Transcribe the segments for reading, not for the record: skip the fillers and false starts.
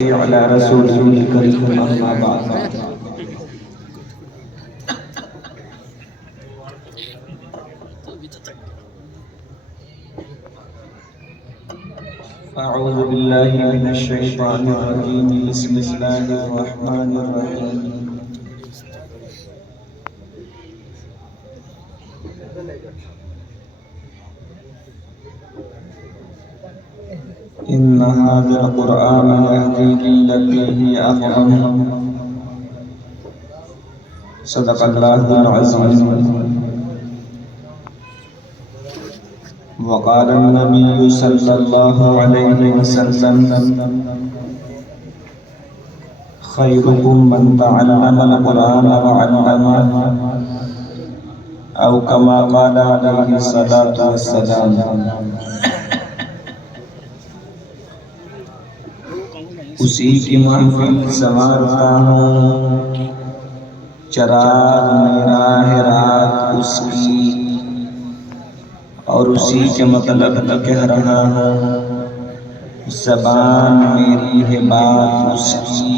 على رسوله الكريم أما بعد أعوذ بالله من الشيطان الرجيم بسم الله الرحمن الرحيم إن هذا القرآن يهدي للتي هي أقوم صدق الله العظيم وقال النبي صلى الله عليه وسلم خيركم من تعلم القرآن وعلمه أو كما قال عليه الصلاة والسلام اسی کی محفل سنوارتا ہوں چراغ میرا ہے رات اس کی اور اسی کے مطلب کہہ رہا ہوں زبان میری ہے بات اس کی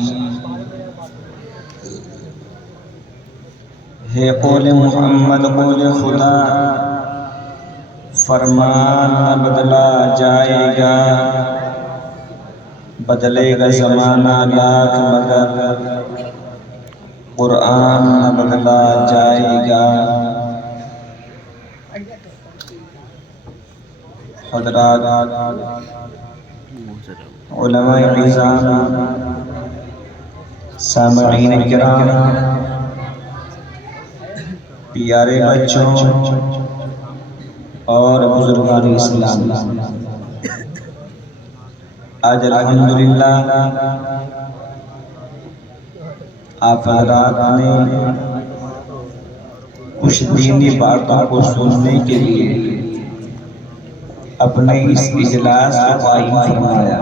ہے قول محمد قول خدا فرمان نہ بدلا جائے گا بدلے گا زمانہ لاکھ مگر قرآن نہ بدلا جائے گا حضرات علماء عظام سامعین کرام پیارے بچوں اور بزرگان اسلام آج الحمدللہ آپ حضرات نے کچھ دینی باتوں کو سننے کے لیے اپنے اس اجلاس کو قائم فرمایا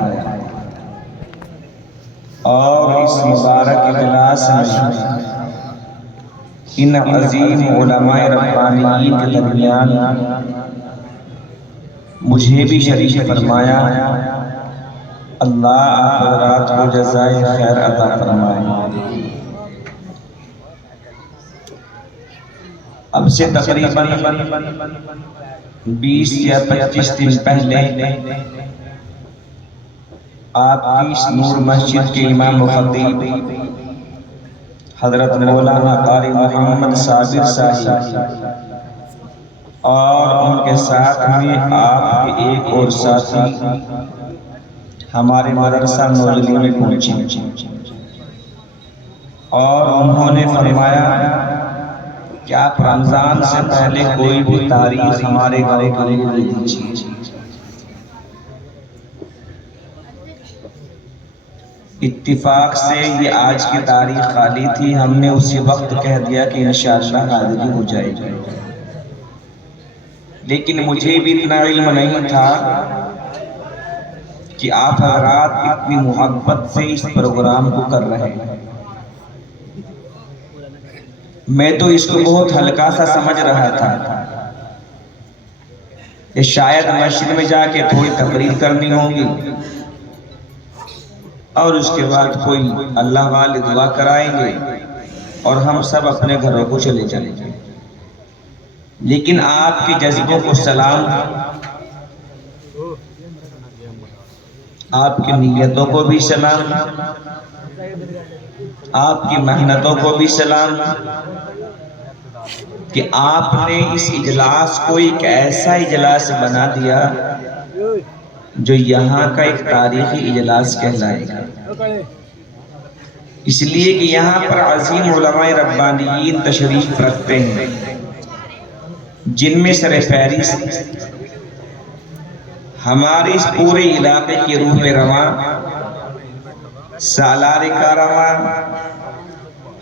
اور اس مبارک اجلاس میں ان عظیم علماء ربانیین کے درمیان مجھے بھی شریک فرمایا اللہ آپ حضرات کو جزائے خیر عطا فرمائے۔ اب سے تقریباً 20 یا 25 دن پہلے آپ کی اس نور مسجد کے امام و خطیب حضرت مولانا قاری محمد صابر صاحب اور ان کے ساتھ میں آپ کے ایک اور ساتھی ہمارے مدرسہ نورعلی میں پہنچے اور انہوں نے فرمایا کہ آپ رمضان سے پہلے کوئی بھی تاریخ ہمارے گھروں کے لیے دے دیجیے۔ اتفاق سے یہ آج کی تاریخ خالی تھی، ہم نے اسی وقت کہہ دیا کہ انشاءاللہ حاضری ہو جائے گی، لیکن مجھے بھی اتنا علم نہیں تھا کہ آپ حضرات اتنی محبت سے اس پروگرام کو کر رہے ہیں۔ میں تو اس کو بہت ہلکا سا سمجھ رہا تھا کہ شاید مسجد میں جا کے تھوڑی تقریر کرنی ہوگی اور اس کے بعد کوئی اللہ والے دعا کرائیں گے اور ہم سب اپنے گھروں کو چلے جائیں گے، لیکن آپ کے جذبوں کو سلام، آپ کی نیتوں کو بھی سلام، آپ کی محنتوں کو بھی سلام کہ آپ نے اس اجلاس کو ایک ایسا اجلاس بنا دیا جو یہاں کا ایک تاریخی اجلاس کہلائے گا، اس لیے کہ یہاں پر عظیم علماء ربانیین تشریف رکھتے ہیں، جن میں سر فہرست ہمارے اس پورے علاقے کی روح رواں سالار کارواں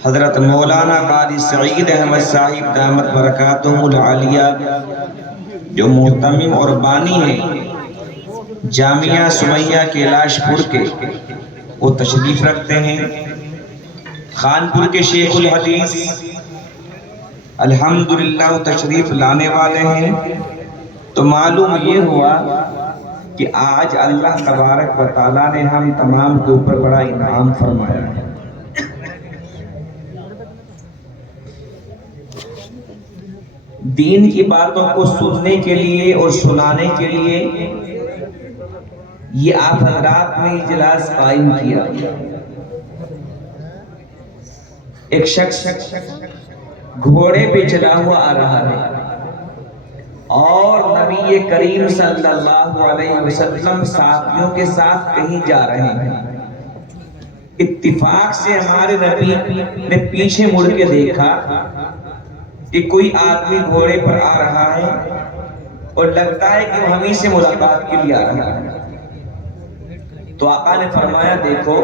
حضرت مولانا قاری سعید احمد صاحب دامت برکاتہم العالیہ جو محتمم اور بانی ہیں جامعہ سمیہ کیلاش پور کے، وہ تشریف رکھتے ہیں۔ خانپور کے شیخ الحدیث الحمدللہ تشریف لانے والے ہیں، تو معلوم یہ ہوا کہ آج اللہ تبارک و تعالیٰ نے ہم تمام کے اوپر بڑا انعام فرمایا ہے۔ دین کی باتوں کو سننے کے لیے اور سنانے کے لیے یہ آپ حضرات نے اجلاس قائم کیا۔ ایک شخص گھوڑے پہ چلا ہوا آ رہا ہے اور نبی کریم صلی اللہ علیہ وسلم ساتھیوں کے ساتھ کہیں جا رہے ہیں۔ اتفاق سے ہمارے نبی نے پیچھے مڑ کے دیکھا کہ کوئی آدمی گھوڑے پر آ رہا ہے اور لگتا ہے کہ وہ ہمیں سے ملاقات کے لیے آ رہا ہے۔ تو آقا نے فرمایا دیکھو،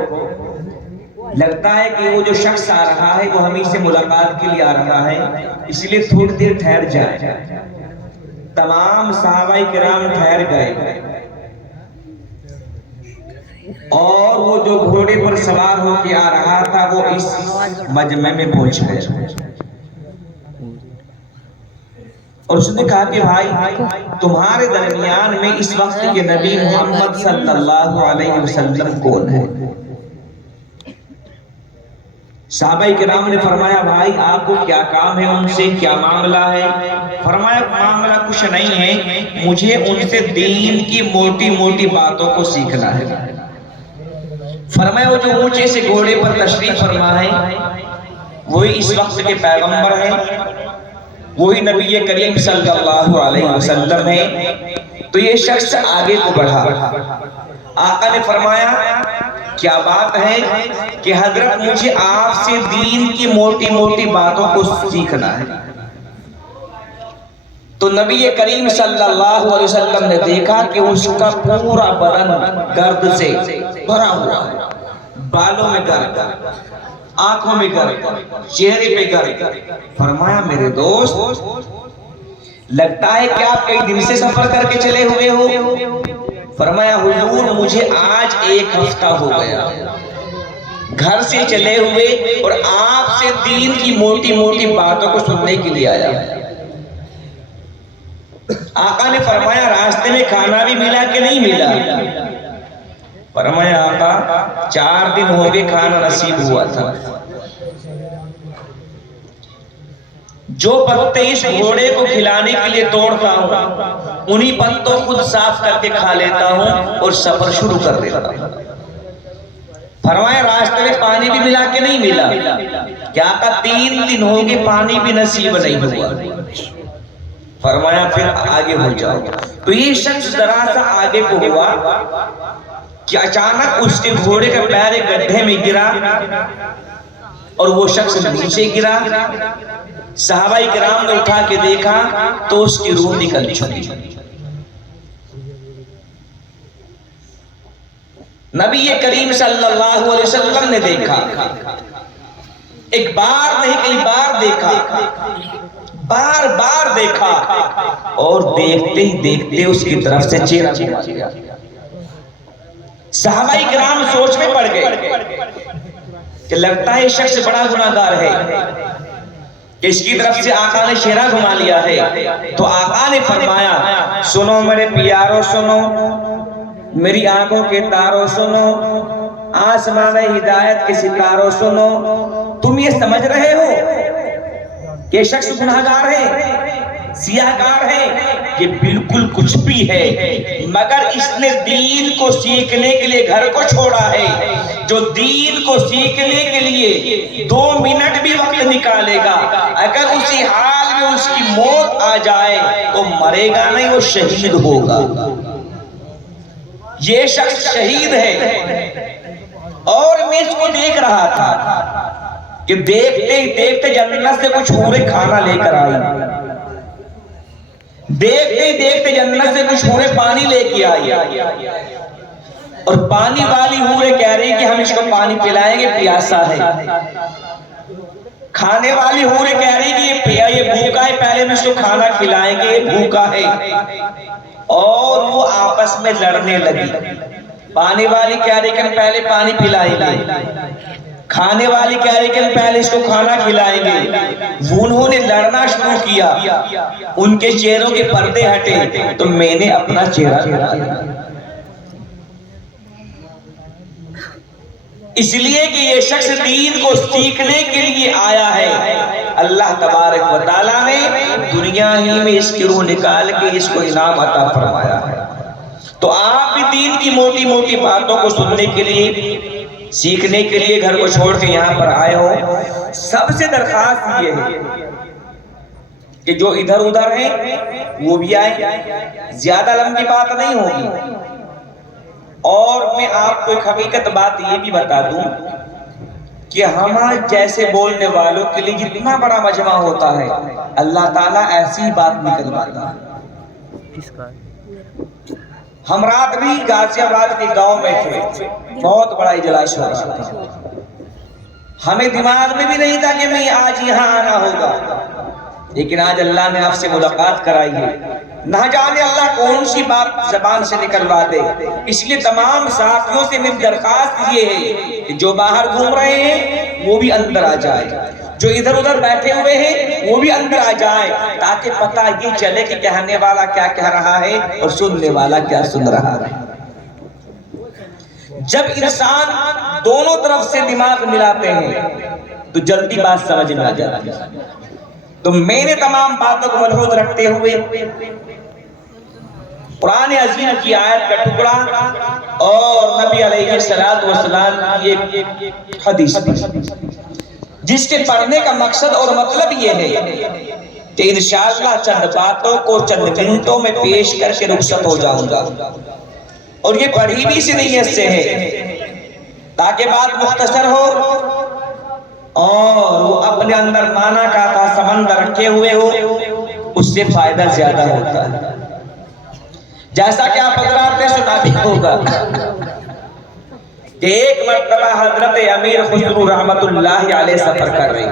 لگتا ہے کہ وہ جو شخص آ رہا ہے وہ ہمیں سے ملاقات کے لیے آ رہا ہے، اس لیے تھوڑی دیر ٹھہر جائے۔ تمام صحابہ کرام ٹھہر گئے اور وہ جو گھوڑے پر سوار ہو کے آ رہا تھا وہ اس مجمع میں پہنچ گئے اور اس نے کہا کہ بھائی تمہارے درمیان میں اس وقت کے نبی محمد صلی اللہ علیہ وسلم کون ہے؟ صحابہ کرام نے فرمایا بھائی آپ کو کیا کام ہے ان سے، کیا معاملہ ہے؟ فرمایا معاملہ کچھ نہیں ہے، مجھے ان سے دین کی موٹی موٹی باتوں کو سیکھنا ہے۔ فرمایا وہ جو اونچے سے گھوڑے پر تشریف فرما ہے وہی اس وقت کے پیغمبر ہیں، وہی نبی کریم صلی اللہ علیہ وسلم ہے۔ تو یہ شخص آگے کو بڑھا۔ آقا نے فرمایا کیا بات ہے کہ حضرت مجھے آپ سے دین کی موٹی موٹی باتوں کو سیکھنا ہے۔ تو نبی کریم صلی اللہ علیہ وسلم نے دیکھا کہ اس کا پورا بدن گرد سے بھرا ہوا ہے، بالوں میں گرد، آنکھوں میں گرد، چہرے پہ گرد۔ فرمایا میرے دوست لگتا ہے کہ آپ کئی دن سے سفر کر کے چلے ہوئے ہو؟ فرمایا حضور مجھے آج 1 ہفتہ ہو گیا گھر سے چلے ہوئے اور آپ سے دین کی موٹی موٹی باتوں کو سننے کے لیے آیا۔ آقا نے فرمایا راستے میں کھانا بھی ملا کہ نہیں ملا؟ فرمایا آقا 4 دن ہو گئے کھانا نصیب ہوا تھا۔ جو پتے اس گھوڑے کو کھلانے کے لیے توڑتا ہوں انہی پتوں خود صاف کر کے کھا لیتا ہوں اور سفر شروع کر دیتا ہوں۔ فرمایا راستے میں پانی بھی ملا کہ نہیں ملا؟ کیا آقا 3 دن ہو گئے پانی بھی نصیب نہیں ہوا۔ فرمایا پھر آگے ہو جاؤ۔ تو یہ شخص ذرا سا آگے کو ہوا کہ اچانک اس کے گھوڑے کا پیر ایک گڈھے میں گرا اور وہ شخص نیچے گرا۔ صحابہ کرام نے اٹھا کے دیکھا تو اس کی روح نکل چکی۔ نبی کریم صلی اللہ علیہ وسلم نے دیکھا، ایک بار نہیں کئی بار دیکھا، بار بار دیکھا اور دیکھتے ہی دیکھتے اس کی طرف سے چہرہ گھما لیا۔ صحابہ کرام سوچ میں پڑ گئے کہ لگتا ہے شخص بڑا گناہگار ہے کہ اس کی طرف سے آقا نے چہرہ گھما لیا ہے۔ تو آقا نے فرمایا سنو میرے پیارو، سنو میری آنکھوں کے تاروں، سنو آسمان ہدایت کے ستاروں، سنو تم یہ سمجھ رہے ہو کہ شخص گناہگار ہے، سیاہکار ہے؟ یہ بالکل کچھ بھی ہے، مگر اس نے دین کو سیکھنے کے لیے گھر کو چھوڑا ہے۔ جو دین کو سیکھنے کے لیے 2 منٹ بھی وقت نکالے گا، اگر اسی حال میں اس کی موت آ جائے تو مرے گا نہیں، وہ شہید ہوگا۔ یہ شخص شہید ہے اور میں اس کو دیکھ رہا تھا کہ دیکھتے ہی دیکھتے جنت سے کچھ حوریں کھانا لے کر آئی، دیکھتے ہی دیکھتے جنت سے کچھ حوریں پانی لے کے آئی اور پانی والی حوریں کہہ رہی کہ ہم اس کو پانی پلائیں گے، پیاسا ہے۔ کھانے والی حوریں کہہ رہی کہ یہ بھوکا ہے، پہلے ہم اس کو کھانا کھلائیں گے، بھوکا ہے۔ اور وہ آپس میں لڑنے لگی۔ پانی والی کہہ رہی کہ ہم پہلے پانی پلائیں گے، کھانے والی کہہ رہی کہ ہم پہلے اس کو کھانا کھلائیں گے۔ انہوں نے لڑنا شروع کیا، ان کے چہروں کے پردے ہٹے تو میں نے اپنا چہرہ دکھایا۔ اس لیے کہ یہ شخص دین کو سیکھنے کے لیے آیا ہے، اللہ تبارک و تعالیٰ نے دنیا ہی میں اس کی روح نکال کے اس کو انعام عطا فرمایا ہے۔ تو آپ بھی دین کی موٹی موٹی باتوں کو سننے کے لیے، سیکھنے کے لیے گھر کو چھوڑ کے یہاں پر آئے ہو، سب سے درخواست یہ ہے کہ جو ادھر ادھر ہیں وہ بھی آئیں، زیادہ لمبی بات نہیں ہوگی۔ اور میں آپ کو ایک حقیقت بات یہ بھی بتا دوں کہ ہمارے جیسے بولنے والوں کے لیے جتنا بڑا مجمع ہوتا ہے، اللہ تعالیٰ ایسی بات نکلواتا ہے۔ ہم رات بھی غازی آباد کے گاؤں میں تھے، بہت بڑا اجلاس ہو رہا تھا، ہمیں دماغ میں بھی نہیں تھا کہ میں آج یہاں آنا ہوگا، لیکن آج اللہ نے آپ سے ملاقات کرائی ہے۔ نہ جانے اللہ کون سی بات زبان سے نکلوا دے، اس لیے تمام ساتھیوں سے میری درخواست یہ ہے کہ جو باہر گھوم رہے ہیں وہ بھی اندر آ جائے، جو ادھر ادھر بیٹھے ہوئے ہیں وہ بھی اندر آ جائے، تاکہ پتہ یہ چلے کہ کہنے والا کیا کہہ رہا ہے اور سننے والا کیا سن رہا ہے۔ جب انسان دونوں طرف سے دماغ ملاتے ہیں تو جلدی بات سمجھ میں آ جاتی ہے۔ تو میں نے تمام باتوں کو ملحوظ رکھتے ہوئے قرآن عظیم کی آیت کا ٹکڑا اور نبی علیہ السلام کی ایک حدیث جس کے پڑھنے کا مقصد اور مطلب یہ ہے کہ انشاءاللہ چند باتوں کو چند منٹوں میں پیش کر کے رخصت ہو جاؤں گا، اور یہ پڑھی بھی سی نیت سے ہے تاکہ بات مختصر ہو اور وہ اپنے اندر معنی کا تھا سمندر رکھے ہوئے ہو، اس سے فائدہ زیادہ ہوتا ہے۔ جیسا کہ آپ حضرات نے سنا بھی ہوگا کہ ایک مرتبہ حضرت امیر خسرو رحمت اللہ علیہ سفر کر رہے،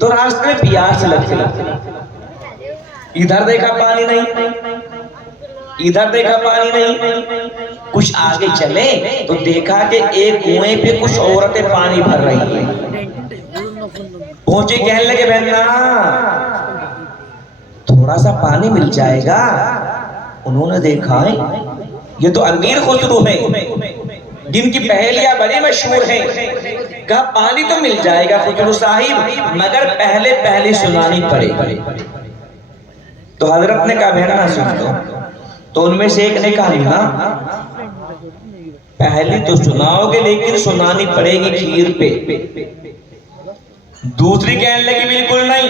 تو راستے میں پیاس لگتی، ادھر دیکھا پانی نہیں، ادھر دیکھا پانی نہیں، کچھ آگے چلے تو دیکھا کہ ایک کنویں پہ کچھ عورتیں پانی بھر رہی ہیں۔ پہنچے، کہنے لگے بہنا تھوڑا سا پانی مل جائے گا؟ انہوں نے دیکھا یہ تو امیر خسرو ہیں جن کی پہیلیاں بڑی مشہور ہیں، کہا پانی تو مل جائے گا خسرو صاحب، مگر پہلے سنانی پڑے گی۔ تو حضرت نے کہا بہنا سن دو، تو ان میں سے ایک نے کہا نا پہلی تو سناؤ گے لیکن سنانی پڑے گی کھیر پہ۔ دوسری کہنے لگی بالکل نہیں،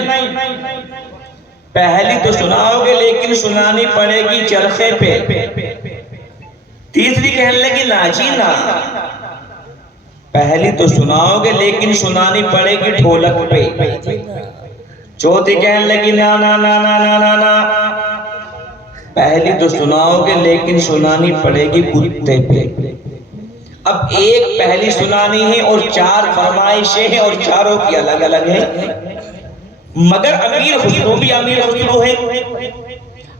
پہلی تو سناؤ گے لیکن سنانی پڑے گی چرخے پہ۔ تیسری کہنے لگی نا جی نا، پہلی تو سناؤ گے لیکن سنانی پڑے گی ڈھولک پہ۔ چوتھی کہنے لگی نا نا نا نا نا نا نا، پہلی تو سناؤ گے لیکن سنانی پڑے گی کتے پہ۔ اب ایک پہلی سنانی ہے اور چار فرمائشیں ہیں اور چاروں کی الگ الگ ہیں، مگر امیر خسرو بھی امیر خسرو ہے۔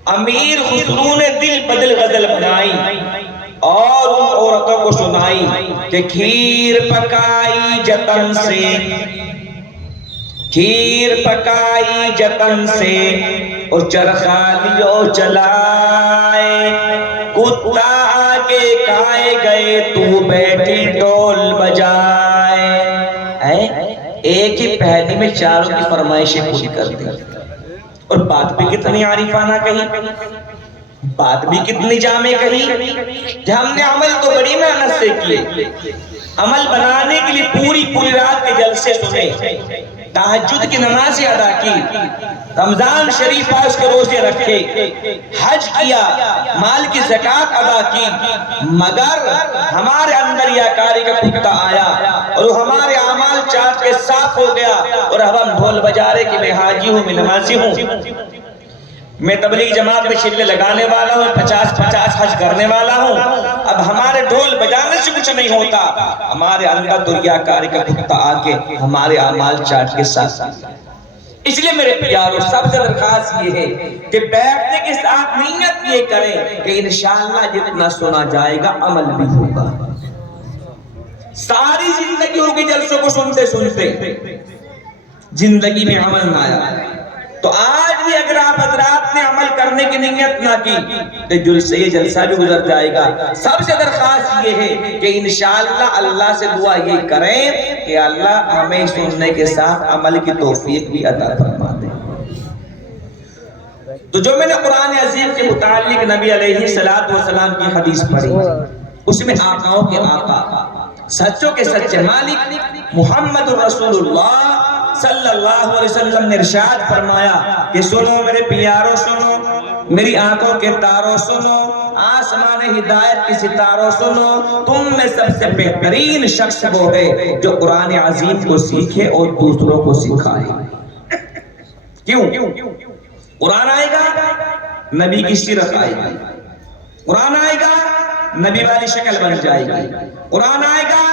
امیر خسرو نے دل بدل غزل بنائی اور ان عورتوں کو سنائی کہ کھیر پکائی جتن سے، کھیر پکائی جتن سے اور چرخا لیو چلائے، کتا آگے کھائے گئے تو بیٹھی ڈول بجائے۔ ایک ہی پہلی میں چاروں کی فرمائشیں پوری کر دی، اور بات بھی کتنی عارفانہ کہی، بات بھی کتنی جامع کہی کہ ہم نے عمل تو بڑی محنت سے کیے، عمل بنانے کے لیے پوری رات کے جلسے سنے، تہجد کی نمازیں ادا کی، رمضان شریف آئے اس کے روزے رکھے، حج کیا، مال کی زکاة ادا کی، مگر ہمارے اندر یہ کاری کا کتا آیا اور ہمارے اعمال چاٹ کے صاف ہو گیا، اور اب ہم ڈھول بجا رہے کہ میں حاجی ہوں، میں نمازی ہوں، میں تبلیغ جماعت میں چلے لگانے والا ہوں، 50 حج کرنے والا ہوں، اب ہمارے ڈھول بجانے سے کچھ نہیں ہوتا، ہمارے اندر دنیا کاری کا کتا آکے ہمارے اعمال چاٹ کے ساتھ۔ اس لیے میرے پیاروں سب سے درخواست یہ ہے کہ بیٹھنے کے ساتھ نیت یہ کریں کہ انشاءاللہ جتنا سنا جائے گا عمل بھی ہوگا۔ ساری زندگی ہوگی جلسوں کو سنتے سنتے، زندگی میں عمل نہ آیا تو آج بھی اگر آپ حضرات نے عمل کرنے کی نیت نہ کی تو یہ جلسہ بھی گزر جائے گا. سب سے درخواست یہ ہے کہ انشاءاللہ اللہ سے دعا یہ کریں کہ اللہ ہمیں سننے کے ساتھ عمل کی توفیق بھی عطا فرما دے. تو جو میں نے قرآن عظیم کے متعلق نبی علیہ السلام کی حدیث پڑھی، اس میں آقاؤں کے آقا، سچوں کے سچے مالک محمد رسول اللہ صلی اللہ علیہ وسلم نے ارشاد فرمایا کہ سنو میرے پیاروں، سنو میری آنکھوں کے تاروں، سنو آسمان ہدایت کی ستاروں، سنو تم میں سب سے بہترین شخص وہ ہے جو قرآن عظیم کو سیکھے اور دوسروں کو سکھائے. کیوں؟ قرآن آئے گا نبی کی سیرت آئے گی، قرآن آئے گا نبی والی شکل بن جائے گی، قرآن آئے گا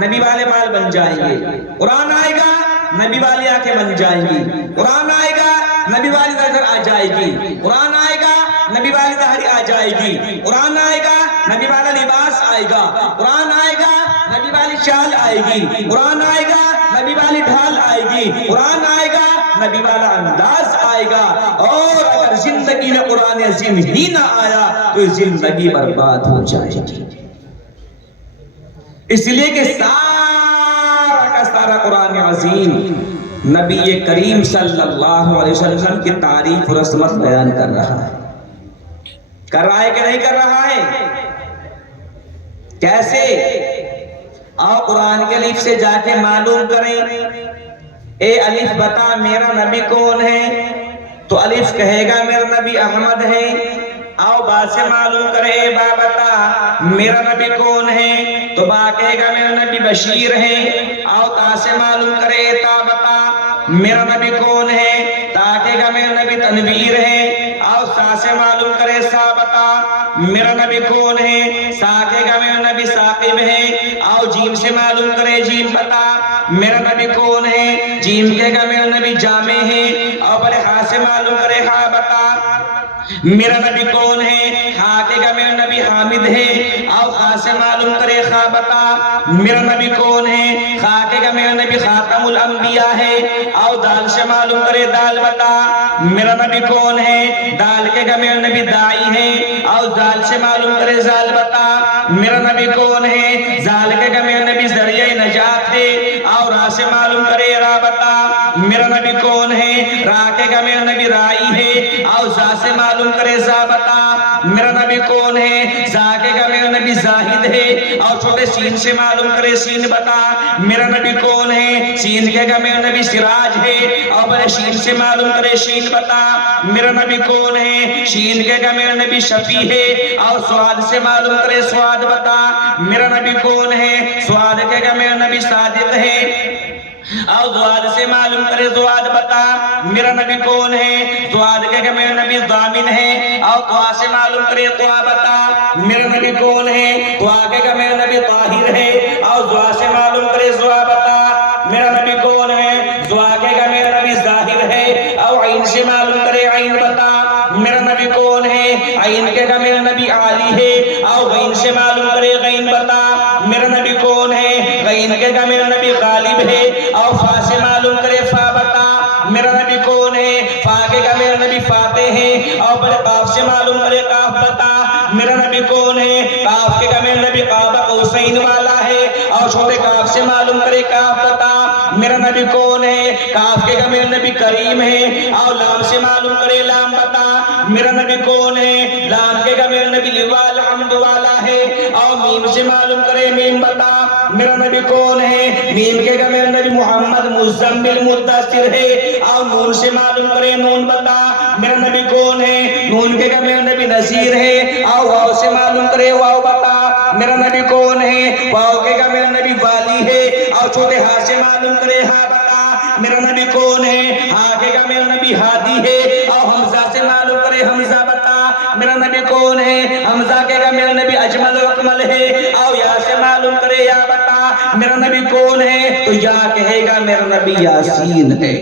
نبی والے بال بن جائیں گے، قرآن آئے گا نبی والی آنکھیں بن جائیں گی، قرآن آئے گا نبی والی نظر آ جائے گی، قرآن آئے گا نبی والی داڑھی آ جائے گی، قرآن آئے گا نبی والا لباس آئے گا، قرآن آئے گا نبی والی چال آئے گی، قرآن آئے گا نبی والی ڈھال آئے گی، قرآن آئے گا نبی والا انداز آئے گا. اور اگر زندگی میں قرآن عظیم ہی نہ آیا تو زندگی برباد ہو جائے گی. اس لیے کہ سارا کا سارا قرآن عظیم نبی کریم صلی اللہ علیہ وسلم کی تعریف اور عظمت بیان کر رہا ہے. کر رہا ہے کہ نہیں کر رہا ہے؟ کیسے؟ آؤ قرآن کے الف سے جا کے معلوم کریں. اے الف بتا میرا نبی کون ہے؟ تو الف کہے گا میرا نبی احمد ہے. آؤ با سے معلوم کرے. اے با بتا میرا نبی کون ہے؟ تو با کہے گا میرا نبی بشیر ہے. آؤ تا سے معلوم کرے. اے تا بتا میرا نبی کون ہے؟ تا کہے گا میرا نبی تنویر ہے. آؤ سا سے معلوم کرے. سا بتا میرا نبی کون ہے؟ سا کہے گا میرا نبی ثاقب ہے. آؤ جیم سے معلوم کرے. جیم بتا میرا نبی کون ہے؟ جیم کہے گا میرا نبی جامع ہے. آؤ بڑے ہاں سے معلوم کرے. ہاں بتا میرا نبی کون ہے؟ ہاں کہے گا میرا نبی حامد ہے. آؤ خاں سے معلوم کرے. خاں بتا میرا نبی کون ہے؟ خاں کہے گا میرا نبی خاتم الانبیاء ہے. آؤ دال سے معلوم کرے. دال بتا میرا نبی کون ہے؟ دال کہے گا میرا نبی دائی ہے. آؤ زال سے معلوم کرے. زال بتا میرا نبی کون ہے؟ زال کہے گا میرا نبی ذریعہ نجات ہے. آؤ را سے معلوم کرے. را بتا میرا نبی کون ہے؟ را کہے گا میرا نبی رائی ہے. آؤ زا سے معلوم کرے. زا بتا میرا نبی کون ہے؟ زا کہے گا میرا نبی زاہد ہے. آؤ چھوٹے سین سے معلوم کرے. سین بتا میرا نبی کون ہے؟ سین کہے گا میرا نبی سراج ہے. آؤ بڑے شین سے معلوم کرے. شین بتا میرا نبی کون ہے؟ شین کہے گا میرا نبی شفیع ہے. آؤ سواد سے معلوم کرے. سواد بتا میرا نبی کون ہے؟ سواد کہے گا میرا نبی صادق ہے. آؤ زواد سے معلوم کرے. زواد بتا میرا نبی کون ہے؟ زواد کہے گا میرا نبی ضامن ہے. آؤ طوا سے معلوم کرے. طوا بتا میرا نبی کون ہے؟ طوا کہے گا میرا نبی طاہر ہے. آؤ زوا سے معلوم کرے. زوا بتا میرا نبی کون ہے؟ زوا کہے گا میرا نبی ظاہر ہے. آؤ عین سے معلوم کرے. عین بتا میرا نبی کون ہے؟ عین کہے گا میرا نبی عالی ہے. آؤ غین سے معلوم کرے. غین بتا میرا نبی کون ہے؟ غین کہے گا میرا نبی غالب ہے. آؤ فا سے معلوم کرے. فا بتا میرا نبی کون ہے؟ فا کہے گا میرا نبی فاتح ہے. آؤ بڑے قاف سے معلوم کرے. قاف بتا میرا نبی کون ہے؟ قاف کہے گا میرا نبی قاب قوسین والا ہے. آؤ چھوٹے قاف سے معلوم کرے. قاف بتا میرا نبی کون ہے؟ قاف کہے گا میرا نبی کریم ہے. آؤ لام سے معلوم کرے. لام بتا میرا نبی کون ہے؟ لام کہے گا میرا نبی لواء الحمد والا ہے. آؤ میم سے معلوم کرے. میم بتا میرا نبی کون ہے؟ میم کہے گا میرا نبی محمد مزمل مدثر ہے. آؤ نون سے معلوم کرے. نون بتا میرا نبی کون ہے؟ نون کہے گا میرا نبی نذیر ہے. آؤ واو سے معلوم کرے. واو بتا میرا نبی کون ہے؟ واو کہے گا میرا نبی والی ہے. آؤ چھوٹے ہاں سے معلوم کرے. ہاں بتا میرا نبی کون ہے؟ ہاں کہے گا میرا نبی ہادی ہے. آؤ حمزہ سے معلوم کرے. حمزہ بتا میرا نبی کون ہے؟ حمزہ کہے گا میرا نبی اجمل و اکمل ہے. آؤ یا سے معلوم کرے. یا بتا میرا نبی کون ہے؟ تو یا کہے گا میرا نبی یاسین ہے.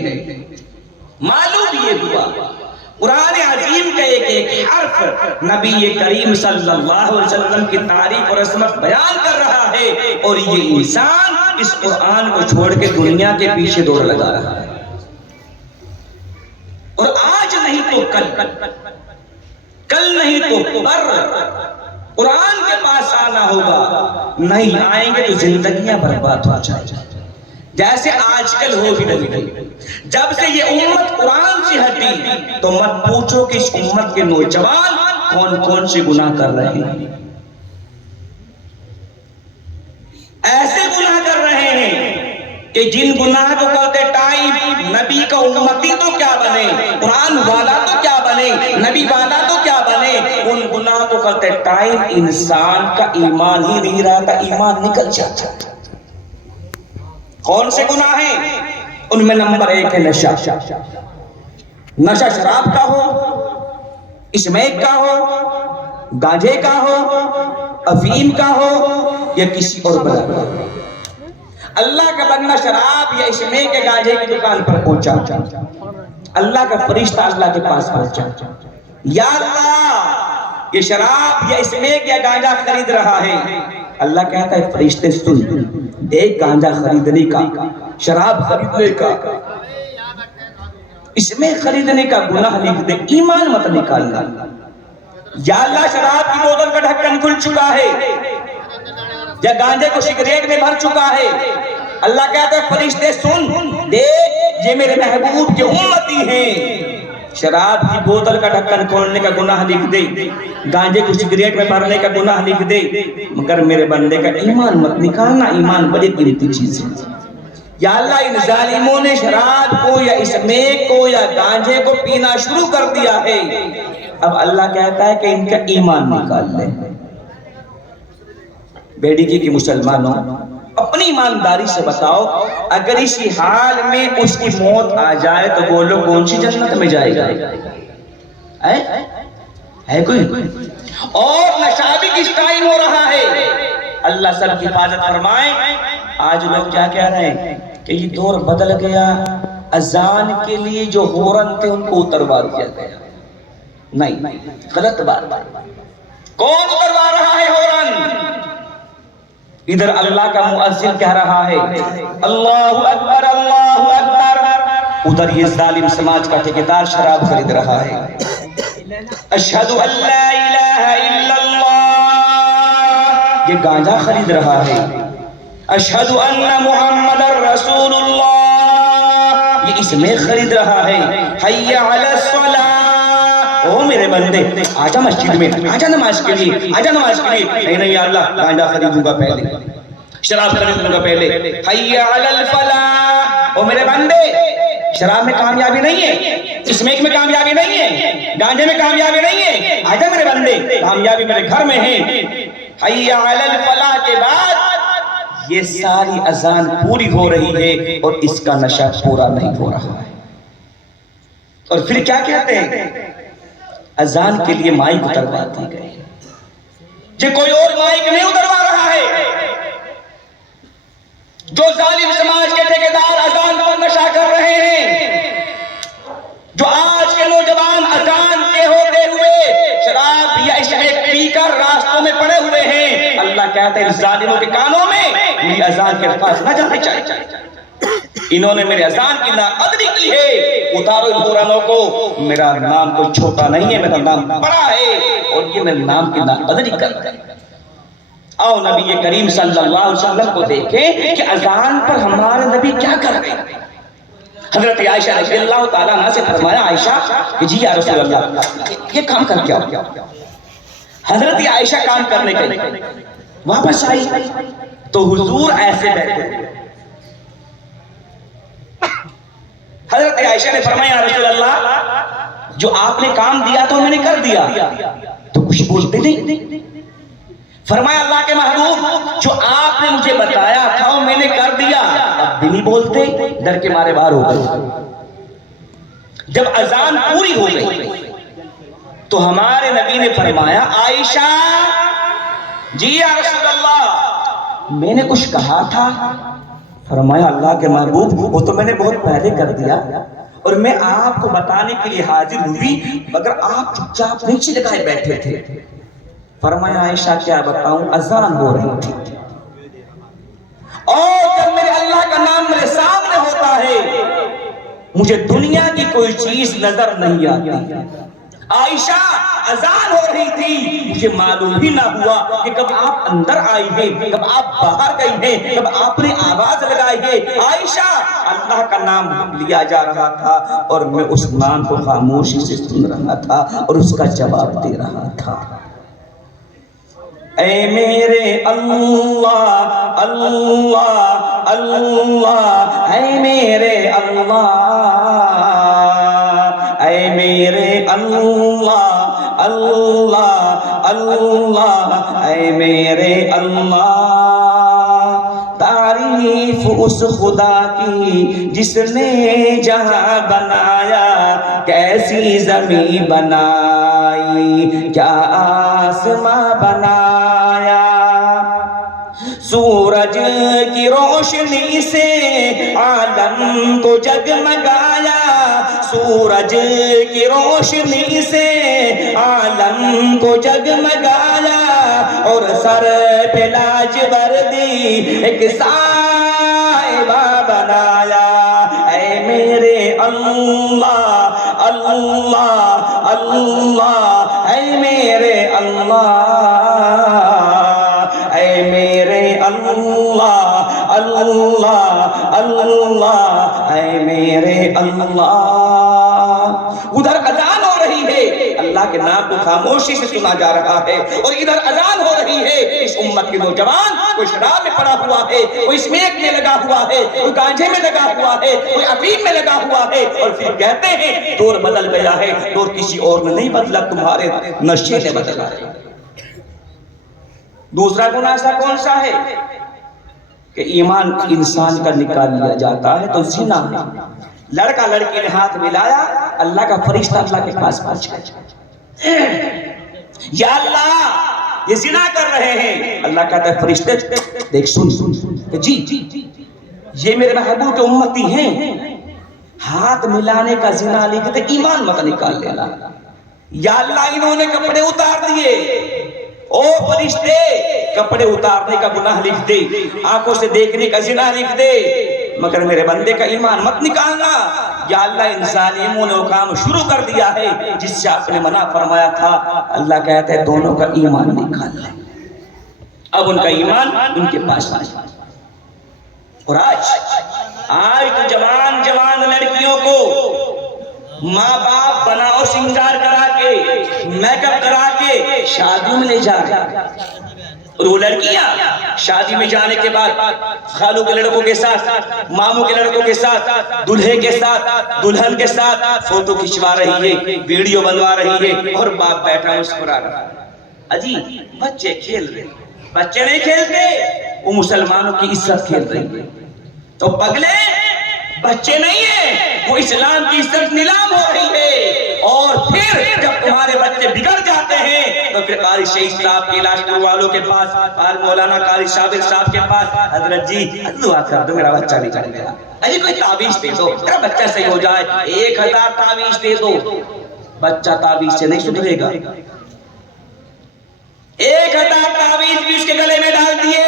معلوم یہ ہوا قرآن عظیم کا ایک ایک حرف نبی کریم صلی اللہ علیہ وسلم کی تعریف اور عظمت بیان کر رہا ہے. اور یہ انسان اس قرآن کو چھوڑ کے دنیا کے پیچھے دوڑ لگا رہا ہے. اور کل نہیں تو پر قرآن کے پاس آنا ہوگا، نہیں آئیں گے تو زندگیاں برباد ہو جائیں گی جیسے آج کل ہو بھی رہی ہے۔ جب سے یہ امت قرآن سے ہٹی تو مت پوچھو کہ اس امت کے نوجوان کون کون سے گناہ کر رہے ہیں، ایسے گناہ کر رہے ہیں کہ جن گناہ کو کرتے ٹائم نبی کا امتی تو کیا بنے، قرآن والا تو کیا بنے، نبی والا تو کیا بنے، ان گناہ کو کرتے ٹائم انسان کا ایمان ہی نہیں رہتا، ایمان نکل جاتا۔ کون سے گناہ ہیں؟ ان میں نمبر 1 ہے نشہ۔ نشہ شراب کا ہو، اسمیک کا ہو، گانجے کا ہو، افیم کا ہو یا کسی اور بلا کا ہو۔ اللہ کا بندہ شراب یا اسمیک یا گانجے کی دکان پر پہنچا، اللہ کا فرشتہ اللہ کے پاس پہنچا، یا اللہ یہ شراب یا اسمیک یا گانجا خرید رہا ہے۔ اللہ کہتا ہے فرشتے سن، ایک گانجا خریدنے کا، شراب خریدنے کا، اسمیک خریدنے کا گناہ لکھ دے، ایمان مت نکالنا۔ یا اللہ شراب کی بوتل کا ڈھکن کھل چکا ہے یا گانجے کو سگریٹ میں بھر چکا ہے، اللہ کہتا ہے فرشتے سن، دیکھ یہ میرے محبوب کے امتی ہیں، شراب کی بوتل کا ڈھکن کھولنے کا گناہ لکھ دے، گانجے کو سگریٹ میں بھرنے کا گناہ لکھ دے، مگر میرے بندے کا ایمان مت نکالنا، ایمان بڑی قیمتی چیز ہے۔ یا اللہ ان ظالموں نے شراب کو یا اسمیک کو یا گانجے کو پینا شروع کر دیا ہے، اب اللہ کہتا ہے کہ ان کا ایمان نکال لے۔ بیٹی کی مسلمانوں اپنی ایمانداری سے بتاؤ، اگر اسی حال میں اس کی موت آ جائے تو بولو کون سی جنت میں جائے گا؟ ہے کوئی؟ اور نشہ بھی کس ٹائم ہو رہا ہے؟ اللہ سب کی حفاظت فرمائے۔ آج لوگ کیا کہہ رہے ہیں کہ یہ دور بدل گیا، اذان کے لیے جو ہورن تھے ان کو اتروا دیا گیا۔ نہیں، غلط بات۔ کون اتروا رہا ہے ہورن؟ ادھر اللہ کا مؤذن کہہ رہا ہے اللہ اکبر اللہ اکبر، ادھر یہ ظالم سماج کا ٹھیکیدار شراب خرید رہا ہے۔ اشہد ان لا الہ الا اللہ، یہ گانجا خرید رہا ہے۔ اشہد ان محمد رسول اللہ، یہ اسمیک خرید رہا ہے۔ حی علی الصلاۃ، او میرے بندے آجا مسجد میں، آجا نماز کے لیے، آجا نماز کے لیے۔ نہیں یا اللہ گانجا خریدوں گا پہلے، شراب خریدوں گا پہلے۔ حی علی الفلاح، او میرے بندے شراب میں کامیابی نہیں ہے، اسمیک میں کامیابی نہیں ہے، گانجے میں کامیابی نہیں ہے، آجا میرے بندے کامیابی میرے گھر میں ہے۔ حی علی الفلاح کے بعد یہ ساری اذان پوری ہو رہی ہے اور اس کا نشہ پورا نہیں ہو رہا ہے۔ اور پھر کیا کہتے ہیں؟ اذان کے لیے مائک اتروا دی گئے، یہ کوئی اور مائک نہیں اتروا رہا ہے۔ جو ظالم سماج کے ٹھیکیدار اذان پر نشہ کر رہے ہیں، جو آج کے نوجوان اذان کے ہوتے ہوئے شراب یا اسمیک پی کر راستوں میں پڑے ہوئے ہیں، اللہ کہتا ہے ان ظالموں کے کانوں میں میری اذان کے الفاظ نہ جانے چاہیے۔ انہوں نے میرے اذان کی ناقدری کی ہے، اتارو ان ہورنوں کو، میرا نام کوئی چھوٹا نہیں ہے، میرا نام بڑا ہے اور یہ میرے نام کی ناقدری کر رہے ہیں۔ آؤ نبی کریم صلی اللہ علیہ وسلم کو دیکھیں کہ اذان پر ہمارے نبی کیا کر رہے ہیں۔ حضرت عائشہ رضی اللہ تعالیٰ عنہ سے فرمایا عائشہ کہ جی یا رسول اللہ یہ کام کر کیا؟ حضرت عائشہ کام کرنے کے لیے واپس آئی تو حضور ایسے بیٹھے۔ حضرت عائشہ نے فرمایا رسول اللہ جو آپ نے کام دیا تو میں نے کر دیا، تو کچھ بولتے نہیں؟ فرمایا اللہ کے محبوب جو آپ نے مجھے بتایا تھا وہ میں نے کر دیا، اب بھی نہیں بولتے؟ ڈر کے مارے باہر ہو گئے۔ جب اذان پوری ہو گئی تو ہمارے نبی نے فرمایا عائشہ جی یا رسول اللہ میں نے کچھ کہا تھا؟ فرمایا اللہ کے محبوب وہ تو میں نے بہت پہلے کر دیا اور میں آپ کو بتانے کے لیے حاضر ہوئی مگر آپ چپ چاپ نیچے لگائے بیٹھے تھے۔ فرمایا عائشہ کیا بتاؤں، اذان ہو رہی تھی اور جب میرے اللہ کا نام میرے سامنے ہوتا ہے مجھے دنیا کی کوئی چیز نظر نہیں آتی۔ عائشہ اذان ہو رہی تھی، مجھے معلوم ہی نہ ہوا کہ کب آپ اندر آئی ہیں، کب آپ باہر گئی ہیں، کب آپ نے آواز لگائی ہے۔ عائشہ، اللہ کا نام لیا جا رہا تھا اور میں اس نام کو خاموشی سے سن رہا تھا اور اس کا جواب دے رہا تھا۔ اے میرے اللہ اللہ اللہ، اے میرے اللہ، اے میرے اللہ اللہ اللہ، اے میرے اللہ۔ تعریف اس خدا کی جس نے جہاں بنایا، کیسی زمین بنائی، کیا آسماں بنایا۔ سورج کی روشنی سے عالم کو جگمگایا، سورج کی روشنی سے عالم کو جگمگایا، اور سر پہ لاجوردی ایک صاحبہ بنایا۔ اے میرے اللہ اللہ اللہ، اے میرے اللہ، اے میرے اللہ اللہ اللہ، اے میرے اللہ۔ ادھر اذان ہو رہی ہے، اللہ کے نام کو خاموشی سے سنا جا رہا ہے، اور ادھر اذان ہو رہی ہے۔ اس امت کے نوجوان کوئی شراب میں پڑا ہوا ہے، کوئی اسمیک میں لگا ہوا ہے، کوئی گانجے میں لگا ہوا ہے، کوئی افیم میں لگا ہوا ہے، اور پھر کہتے ہیں دور بدل گیا ہے۔ دور کسی اور نے نہیں بدلا، تمہارے نشے نے بدلا ہے۔ دوسرا گناہ ایسا کون سا ہے کہ ایمان انسان کا نکال لیا جاتا ہے؟ تو زنا ہے۔ لڑکا لڑکی نے ہاتھ ملایا، اللہ کا فرشتہ اللہ کے پاس پہنچ گیا، یا اللہ یہ زنا کر رہے ہیں۔ اللہ کہتا ہے فرشتے دیکھ سن کہ جی یہ میرے محبوب کے امتی ہیں، ہاتھ ملانے کا زنا لکھ دے، ایمان مت نکال لینا۔ یا اللہ انہوں نے کپڑے اتار دیے، او فرشتے کپڑے اتارنے کا گناہ لکھ دے، آنکھوں سے دیکھنے کا زنا لکھ دے، مگر میرے بندے کا ایمان مت نکالنا۔ یا اللہ ان ظالموں نے وہ کام شروع کر دیا ہے جس سے آپ نے منع فرمایا تھا۔ اللہ کہتا ہے دونوں کا ایمان نکال لیں۔ اب ان کا ایمان ان کے پاس آیا، اور آج تو جوان لڑکیوں کو ماں باپ بناؤ سنگار کرا کے، میک اپ کرا کے شادی میں لے جا رہے ہیں، اور وہ لڑکیاں شادی میں جانے کے بعد خالو کے لڑکوں کے ساتھ، ماموں کے لڑکوں کے ساتھ، دلہے کے ساتھ، دلہن کے ساتھ فوٹو کھچوا رہی ہے، ویڈیو بنوا رہی ہے، اور باپ بیٹھا مسکرا رہا ہے۔ اجی بچے کھیل رہے، بچے نہیں کھیلتے، وہ مسلمانوں کی عزت کھیل رہی ہے۔ تو پگلے بچے نہیں ہیں، وہ اسلام کی عزت نیلام ہو رہی ہے۔ اور پھر جب تمہارے بچے بگڑ جاتے ہیں تو پھر قاری شہید صاحب کے علاج والوں کے پاس، اور مولانا قاری شابر صاحب کے پاس، حضرت جی دعا کر دو میرا بچہ بگڑ گیا، اجی کوئی تعویذ دے دو میرا بچہ صحیح ہو جائے، 1000 تعویذ دے دو، بچہ تعویذ سے نہیں سدھرے گا۔ 1000 تعویذ بھی اس کے گلے میں ڈال دیے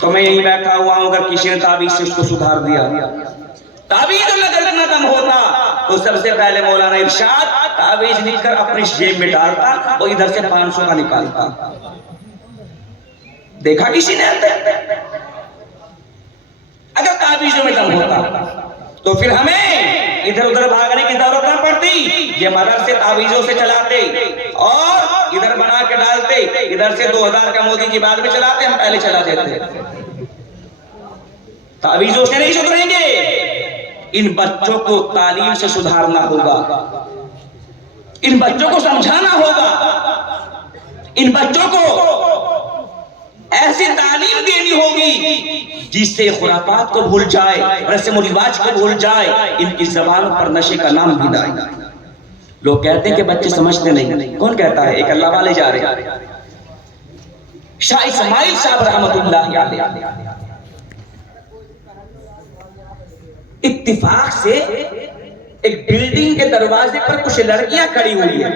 تو میں یہیں بیٹھا ہوا ہوں، اگر کسی نے تعویذ سے اس کو سدھار دیا، تعویذ اگر ختم ہوتا تو سب سے پہلے مولانا ارشاد تعویذ لکھ کر اپنی جیب میں ڈالتا، اور ادھر سے 500 کا نکالتا۔ دیکھا کسی نے؟ اگر تعویذوں میں دم ہوتا تو پھر ہمیں ادھر ادھر بھاگنے کی ضرورت نہ پڑتی، یہ مدرسے تعویذوں سے چلاتے اور ادھر بنا کے ڈالتے، ادھر سے 2000 کا مودی کی بعد میں چلاتے، ہم پہلے چلا دیتے۔ تعویذوں سے نہیں سدھریں گے، ان بچوں کو تعلیم سے سدھارنا ہوگا، ان بچوں کو سمجھانا ہوگا، ان بچوں کو ایسی تعلیم دینی ہوگی جس سے خرافات کو بھول جائے، رسم و رواج کو بھول جائے، ان کی زبانوں پر نشے کا نام بھی نہ آئے۔ لوگ کہتے ہیں کہ بچے سمجھتے نہیں، کون کہتا ہے؟ ایک اللہ والے جا رہے ہیں، شاہ اسماعیل صاحب رحمت اللہ علیہ، اتفاق سے ایک بلڈنگ کے دروازے پر کچھ لڑکیاں کھڑی ہوئی ہیں،